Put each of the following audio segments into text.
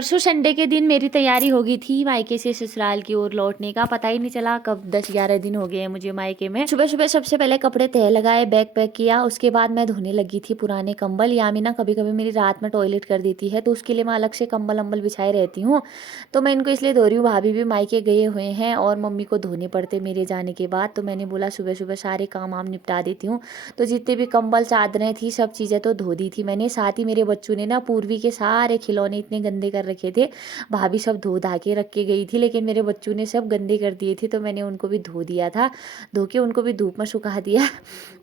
परसों संडे के दिन मेरी तैयारी हो गई थी मायके से ससुराल की ओर लौटने का। पता ही नहीं चला कब 10-11 दिन हो गए हैं मुझे मायके में। सुबह सुबह सबसे पहले कपड़े तह लगाए, बैग पैक किया, उसके बाद मैं धोने लगी थी पुराने कंबल। यामी ना कभी कभी मेरी रात में टॉयलेट कर देती है, तो उसके लिए मैं अलग से कंबल अम्बल बिछाए रहती हूँ। तो मैं इनको इसलिए धो रही हूँ, भाभी भी मायके गए हुए हैं और मम्मी को धोने पड़ते मेरे जाने के बाद। तो मैंने बोला सुबह सुबह सारे काम वाम निपटा देती हूँ। तो जितने भी कंबल चादरें थी सब चीज़ें तो धो दी थी मैंने। साथ ही मेरे बच्चों ने ना पूर्वी के सारे खिलौने इतने गंदे कर रखे थे। भाभी सब धो धा के रख के गई थी, लेकिन मेरे बच्चों ने सब गंदे कर दिए थे, तो मैंने उनको भी धो दिया था। धो के उनको भी धूप में सुखा दिया।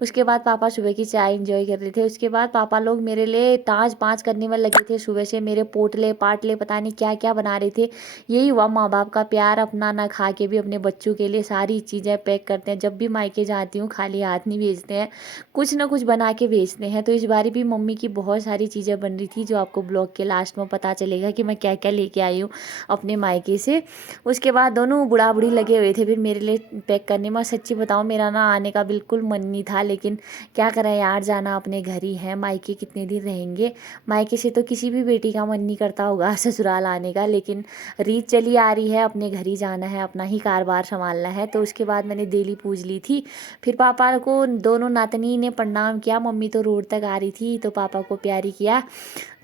उसके बाद पापा सुबह की चाय इंजॉय कर रहे थे। उसके बाद पापा लोग मेरे लिए टाँच पाँच करने में लगे थे सुबह से। मेरे पोटले पाटले पता नहीं क्या क्या बना रहे थे। यही हुआ माँ बाप का प्यार, अपना ना खा के भी अपने बच्चों के लिए सारी चीज़ें पैक करते हैं। जब भी मायके जाती हूँ खाली हाथ नहीं भेजते हैं, कुछ ना कुछ बना के भेजते हैं। तो इस बार भी मम्मी की बहुत सारी चीज़ें बन रही थी, जो आपको ब्लॉग के लास्ट में पता चलेगा कि मैं क्या क्या लेके आई हूँ अपने मायके से। उसके बाद दोनों बुढ़ा बुढ़ी लगे हुए थे फिर मेरे लिए पैक करने में। सच्ची बताऊँ मेरा ना आने का बिल्कुल मन नहीं था, लेकिन क्या करें यार, जाना अपने घर ही है। मायके कितने दिन रहेंगे। मायके से तो किसी भी बेटी का मन नहीं करता होगा ससुराल आने का, लेकिन रीत चली आ रही है, अपने घर ही जाना है, अपना ही कारोबार संभालना है। तो उसके बाद मैंने डेली पूज ली थी। फिर पापा को दोनों नातनी ने प्रणाम किया। मम्मी तो रोड तक आ रही थी, तो पापा को प्यारी किया।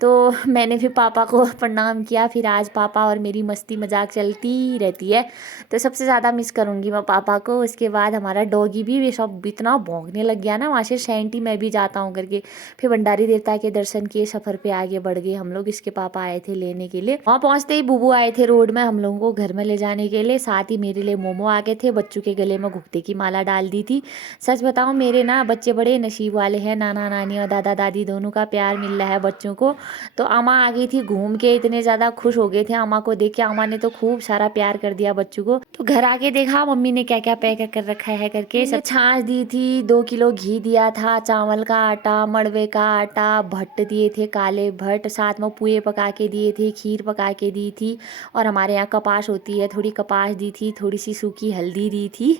तो मैंने फिर पापा को प्रणाम किया। फिर आज पापा और मेरी मस्ती मजाक चलती रहती है, तो सबसे ज़्यादा मिस करूँगी मैं पापा को। उसके बाद हमारा डॉगी भी वे सब इतना भौंकने लग गया ना, वहाँ से सेंटी मैं भी जाता हूँ करके। फिर भंडारी देवता के दर्शन किए, सफ़र पे आगे बढ़ गए हम लोग। इसके पापा आए थे लेने के लिए। वहाँ पहुँचते ही बुबू आए थे रोड में हम लोगों को घर में ले जाने के लिए। साथ ही मेरे लिए मोमो आ गए थे। बच्चों के गले में घुघते की माला डाल दी थी। सच बताऊँ मेरे ना बच्चे बड़े नसीब वाले हैं। नाना नानी और दादा दादी दोनों का प्यार मिल रहा है बच्चों को। तो अम्मा आ गई थी घूम के, इतने ज़्यादा खुश हो गए थे अम्मा को देख के। अम्मा ने तो खूब सारा प्यार कर दिया बच्चों को। तो घर आके देखा मम्मी ने क्या क्या पैक कर रखा है करके। सब छाछ दी थी, 2 किलो घी दिया था, चावल का आटा, मड़वे का आटा, भट्ट दिए थे, काले भट्ट, साथ में पुए पका के दिए थे, खीर पका के दी थी। और हमारे यहाँ कपास होती है, थोड़ी कपास दी थी, थोड़ी सी सूखी हल्दी दी थी।